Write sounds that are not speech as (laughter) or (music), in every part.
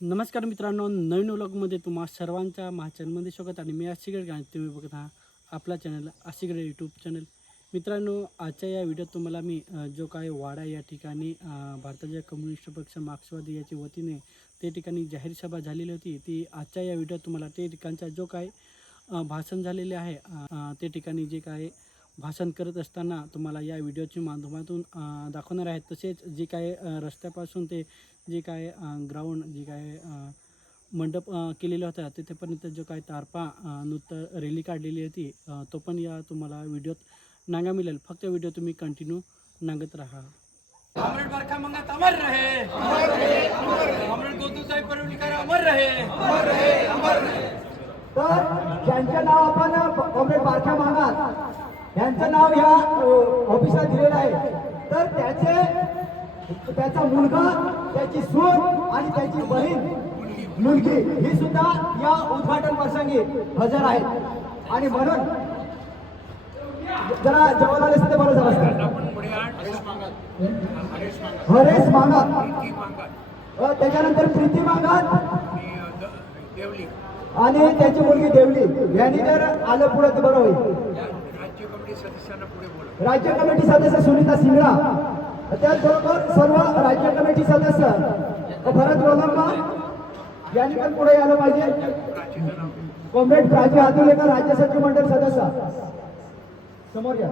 नमस्कार मित्रांनो नवीन व्लॉगमध्ये तुम्हा सर्वांच्या माझ्या चॅनलमध्ये स्वागत आणि मी आशिगड गाणी तुम्ही बघत आहात आपला चॅनल आशिगड यूट्यूब चॅनल मित्रांनो आजच्या या व्हिडिओत तुम्हाला मी जो काय वाडा या ठिकाणी भारताच्या कम्युनिस्ट पक्ष मार्क्सवादी याच्या वतीने ते ठिकाणी जाहीर सभा झालेली होती ती आजच्या या व्हिडिओत तुम्हाला ते ठिकाणचा जो काय भाषण झालेले आहे ते ठिकाणी जे काय भाषण करत असताना तुम्हाला या व्हिडिओच्या माध्यमातून दाखवणार आहे तसेच जे काय रस्त्यापासून ते जे काय ग्राउंड जे काय मंडप केलेला होता तिथेपर्यंत जो काय तारपा नुसतं रॅली काढलेली होती तो पण या तुम्हाला व्हिडिओत नांगा मिळेल. फक्त व्हिडिओ तुम्ही कंटिन्यू नांगत राहा. अमर बरखा मंगत अमर रहे. अमर गोदू साहेब परवलीकर अमर रहे. तर ज्यांचं नाव आपण कॉम्रेड बारख्या मागात यांचं नाव या ऑफिसला दिलेलं आहे. तर त्याचे त्याचा मुलगा त्याची सून आणि त्याची बहीण मुलगी ही सुद्धा या उद्घाटन प्रसंगी हजर आहेत. आणि म्हणून जरा जवळ आले असते बरं झालं असतं. हरेश मागात त्याच्यानंतर प्रीती मागात आणि त्याची मुलगी देवली. यांनी जर आलं पुढे तर बरं होईल. राज्य कमिटी सदस्य सुनीता सिंगडा त्याचबरोबर सर्व राज्य कमिटी सदस्य भरत रोलंबा यांनी पण पुढे यायला पाहिजे. कॉम्रेड प्राची हातुलेकर राज्य सचिव मंडळ सदस्य. समोर या.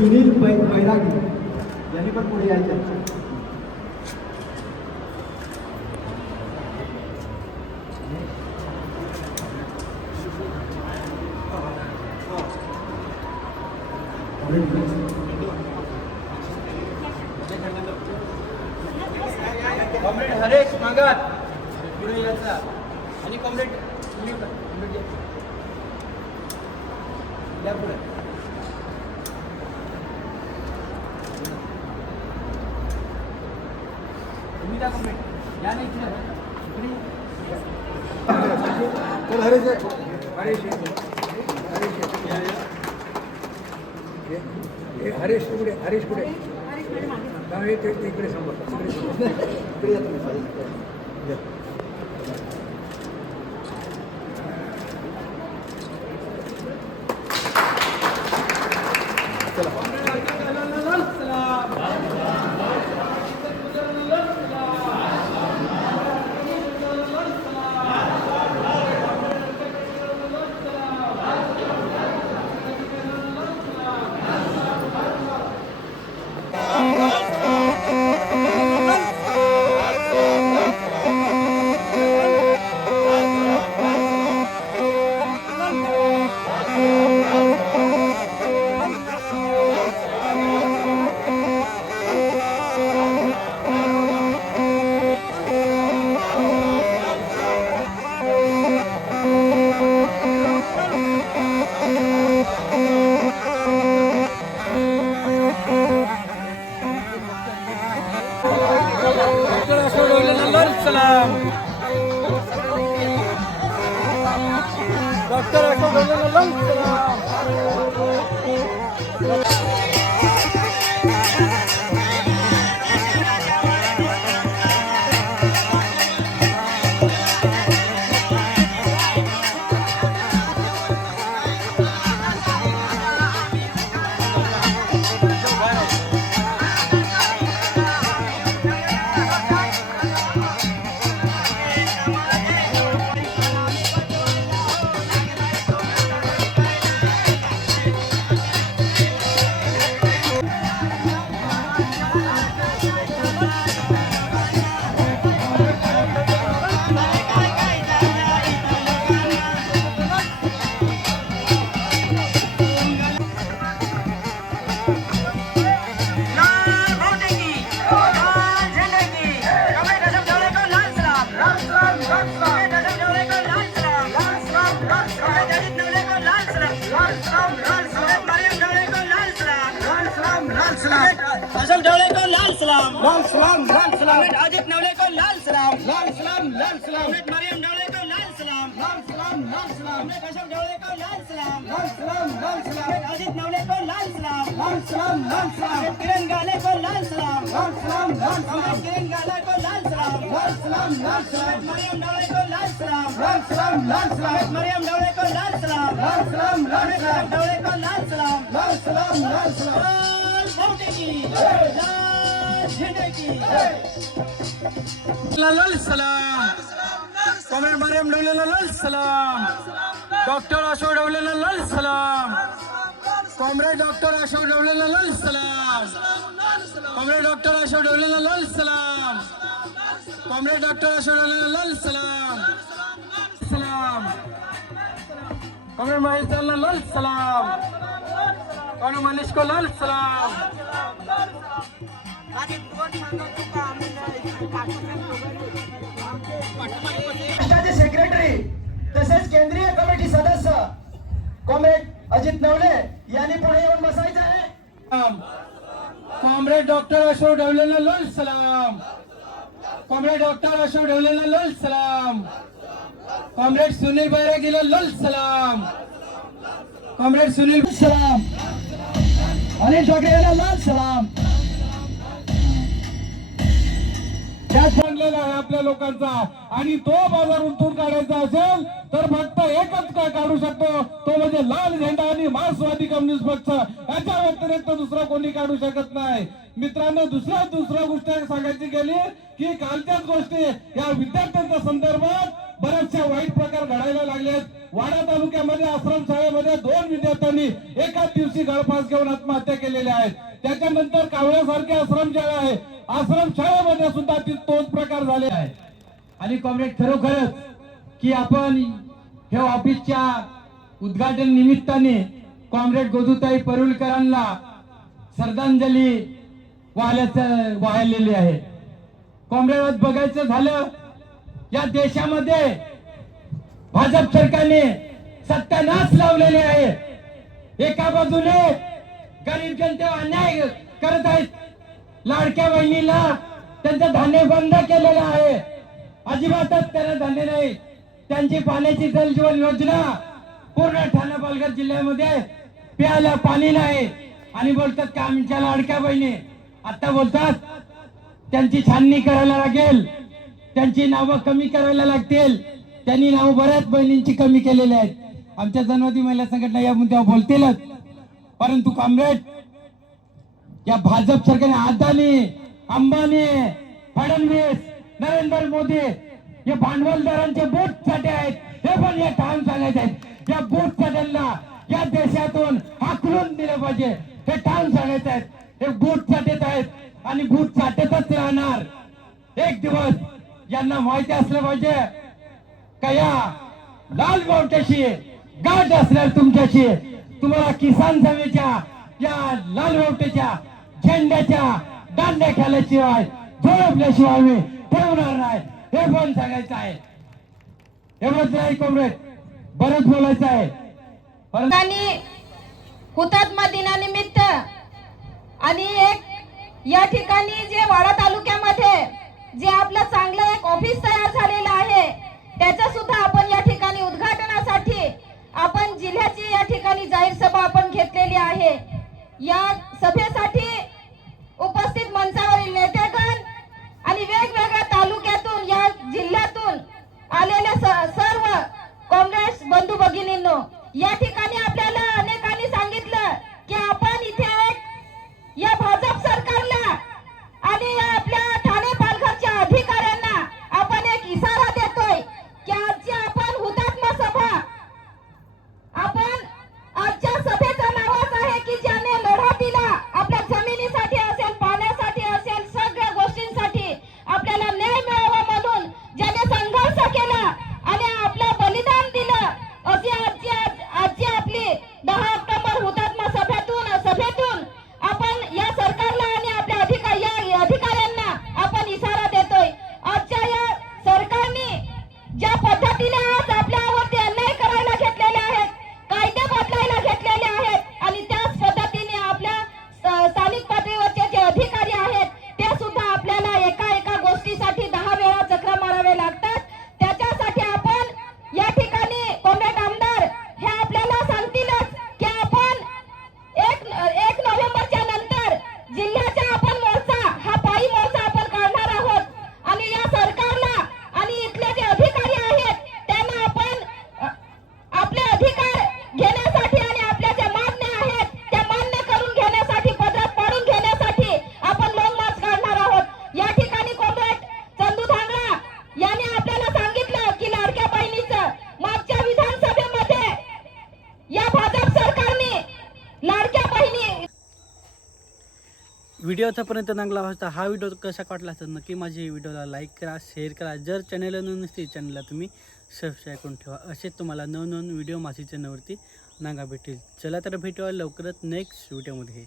सुनील बै- बैरागी यांनी पण पुढे यायचं. कॉम्रेड हरेश मागात पुढे यायचा. आणि कॉम्रेड तुम्ही पण, कॉम्रेड या. या पुढे तुम्ही त्या कॉम्रेड या नाही इकडे इकडे हरेश हरेश हरेश कुठे? हरेश कुठे? ते- ते इकडे समोर. इकडे समोर. (laughs) सलाम लाल सलाम लाल सलाम अजित ठेवले को लाल सलाम लाल सलाम लाल सलाम मरियम ठेवले को लाल कॉम्रेड अशोक ढवळे को लाल सलाम लाल सलाम लाल सलाम अजित नवले को लाल सलाम लाल सलाम लाल सलाम किरण गाले को लाल सलाम लाल सलाम लाल सलाम किरण गाले को लाल सलाम लाल सलाम लाल सलाम मरियम ढवळे को लाल सलाम लाल सलाम लाल सलाम मरियम ढवळे को लाल सलाम लाल सलाम लाल सलाम ढवळे को लाल सलाम लाल सलाम लाल सलाम लाल बहुटे की लाल झंडे की लाल सलाम कॉम्रेड मरियम डवलेला लाल सलाम डॉक्टर अशोक डवलेला लाल सलाम कॉम्रेड डॉक्टर अशोक डवलेला लाल सलाम कॉम्रेड डॉक्टर अशोक डवलेला लाल सलाम कॉम्रेड डॉक्टर अशोक डवलेला लाल सलाम राष्ट्राचे सेक्रेटरी तसेच केंद्रीय कमिटी सदस्य कॉम्रेड अजित नवले यांनी पुढे येऊन बसायचं आहे. कॉम्रेड डॉक्टर अशोक ढवलेला लाल सलाम. कॉम्रेड डॉक्टर अशोक ढवलेला लाल सलाम. कॉम्रेड सुनील बैरागीला लाल सलाम. कॉम्रेड सुनील सलाम. अनिल ठाकरे यांना लाल सलाम. कॅश बांधलेला आहे आपल्या लोकांचा. आणि तो बाजार उलटून काढायचा असेल तर फक्त एकच का काढू शकतो? तो म्हणजे लाल झेंडा आणि मार्क्सवादी कम्युनिस्ट पक्ष. याच्या व्यतिरिक्त दुसरा कोणी काढू शकत नाही. मित्रांनो दुसऱ्या दुसऱ्या गोष्ट सांगायची गेली की कालच्याच गोष्टी या विद्यार्थ्यांच्या संदर्भात बऱ्याचशा वाईट प्रकार घडायला लागलेत वाडा तालुक्यामध्ये आश्रम शाळेमध्ये दोन विद्यार्थ्यांनी एकाच दिवशी गळफास घेऊन आत्महत्या केलेल्या आहेत. त्याच्यानंतर कावळ्यासारखी आश्रमशाळा आहे. आश्रमशाळेमध्ये सुद्धा ती तोच प्रकार झाले आहे आणि कॉम्रेड खरोखरच की आपण हे ऑफिसच्या उद्घाटन निमित्ताने कॉम्रेड गोदूताई परुलकरांना श्रद्धांजली वाहल्याचं वाहिलेली आहे. कॉम्रेड बघायचं झालं या देशामध्ये भाजप सरकारने सत्यानाश लावलेले आहे. एका बाजूने गरीब जनतेवर अन्याय करत आहेत लाडक्या बहिणीला त्यांचं धान्य बंद केलेलं आहे. अजिबातच त्यांना धान्य नाही. त्यांची पाण्याची जल जीवन योजना पूर्ण ठाणे पालघर जिल्ह्यामध्ये प्यायला पाणी नाही. आणि बोलतात का आमच्या लाडक्या बहिणी आता बोलतात त्यांची छाननी करायला लागेल. त्यांची नावं कमी करायला लागतील. त्यांनी नाव बऱ्याच बहिणींची कमी केलेली आहेत. आमच्या जनवादी महिला संघटना या मुद्द्यावर बोलतीलच. परंतु कॉम्रेड या भाजप सरकारने अदानी अंबानी फडणवीस नरेंद्र मोदी हे भांडवलदारांचे बूट साठे आहेत. हे पण हे ठाम सांगायचे आहेत. या बूट साठ्यांना या देशातून हाकलून दिलं पाहिजे. हे ठाम सांगायचे आहेत. हे बूट साठेत आहेत आणि बूट साठेतच राहणार. एक दिवस यांना माहिती असलं पाहिजे. का या लाल बावट्याशी गाठ असणार तुमच्याशी. तुम्हाला किसान सभेच्या या लाल बावट्याच्या झेंड्याच्या दांड्या खेळल्याशिवाय झोडपल्याशिवाय मी ठेवणार नाही. हे पण सांगायचं आहे. एवढंच नाही कॉम्रेड बरंच बोलायचं आहे. आणि हुतात्मा दिनानिमित्त आणि एक या ठिकाणी जे वाडा तालुक्यामध्ये जे आपलं चांगलं एक ऑफिस तयार झालेलं आहे त्याचं सुद्धा आपण या ठिकाणी उद्घाटनासाठी आपण जिल्ह्याची या ठिकाणी जाहीर सभा आपण घेतलेली आहे. या व्हिडिओ आतापर्यंत चांगला वाटता हा व्हिडिओ कसा वाटला तर नक्की माझी व्हिडिओला लाईक करा शेअर करा. जर चॅनलला नसते चॅनलला तुम्ही सबस्क्राईब करून ठेवा. असेच तुम्हाला नवनवीन व्हिडिओ माझी चॅनलवरती नागा भेटेल चला तर भेटूया लवकरच नेक्स्ट व्हिडिओमध्ये